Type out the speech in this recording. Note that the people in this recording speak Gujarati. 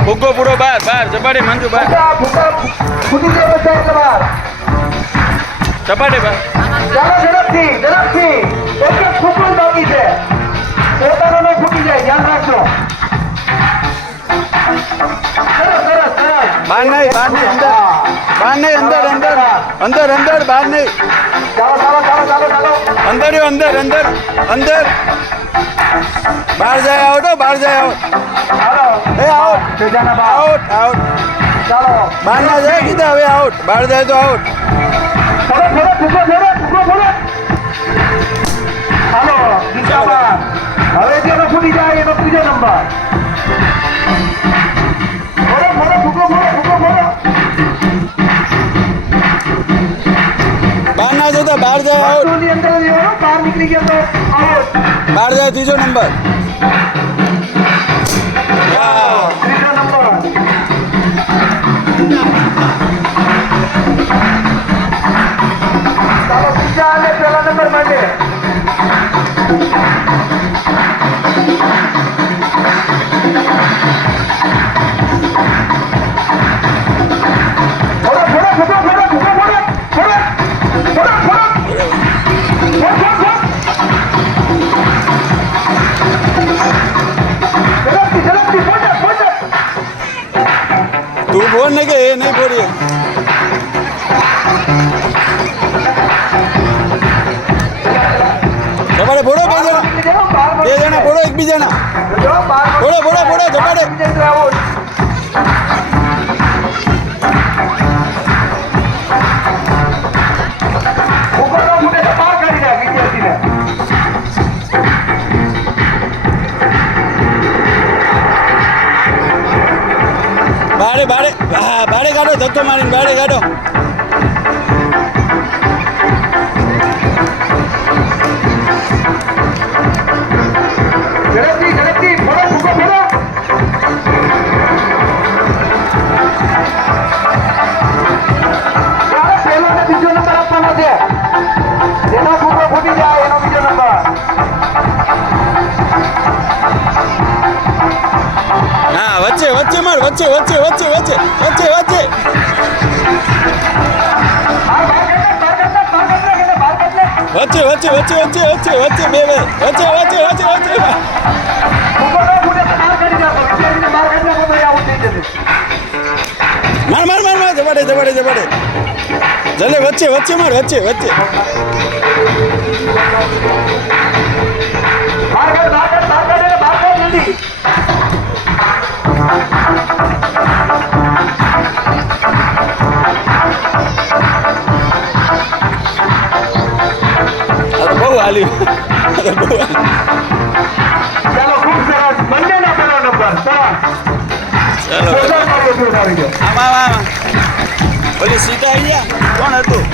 ફુગ્ગો પૂરો બહાર બહાર ઝપાટે મંજુ બહાર ફૂટી જાય બધા એટલે બહાર ઝપાટે બહાર ચાલો ઝડપથી ઝડપથી એક એક ફૂગો જ બાકી છે પોતાનો ન ફૂટી જાય ધ્યાન રાખજો સરસ સરસ સરસ બહાર નહીં અંદર બહાર નહીં અંદર બહાર નહીં ચાલો ચાલો ચાલો ચાલો ચાલો અંદર અંદર બહાર જાય આઉટ બહાર જાય આઉટ હાલો એ આઉટ તેજાના બહાર આઉટ આઉટ ચાલો બહાર ના જાય કીધા હવે આઉટ બહાર જાય તો આઉટ થોડો થોડો ફૂગો થોડો હાલો દિશામાં હવે જેનો ફૂટી જાય એનો ત્રીજો નંબર થોડો ફૂગો બહાર ના જતા બહાર જાય આઉટ ની અંદર લેવાનો બહાર નીકળી ગયો તો આઉટ બહાર જાય ત્રીજો નંબર ત્રીજો નંબર ચાલો બીજા અને પહેલા નંબર માટે તું બોલ ને કે એ નહીં બોલીએ તમારે બોલો બે જણા બોલો એકબીજાના બોલો જમાડે બારે કાઢો ધક્કો મારીને બારે કાઢો ઝડપથી ફોડો પહેલો ને બીજો નંબર આપવાનો છે જેનો ફૂગો ફૂટી જાય એનો બીજો નંબર હા વચ્ચે માર વચ્ચે બે માર જવાડે જલે વચ્ચે માર વચ્ચે બહુ હાલ્યું ચાલો ખૂબ સરસ બંનેનો પહેલો નંબર ચાલો આમાં ઓલી સીટ આવી ગયા કોણ હતું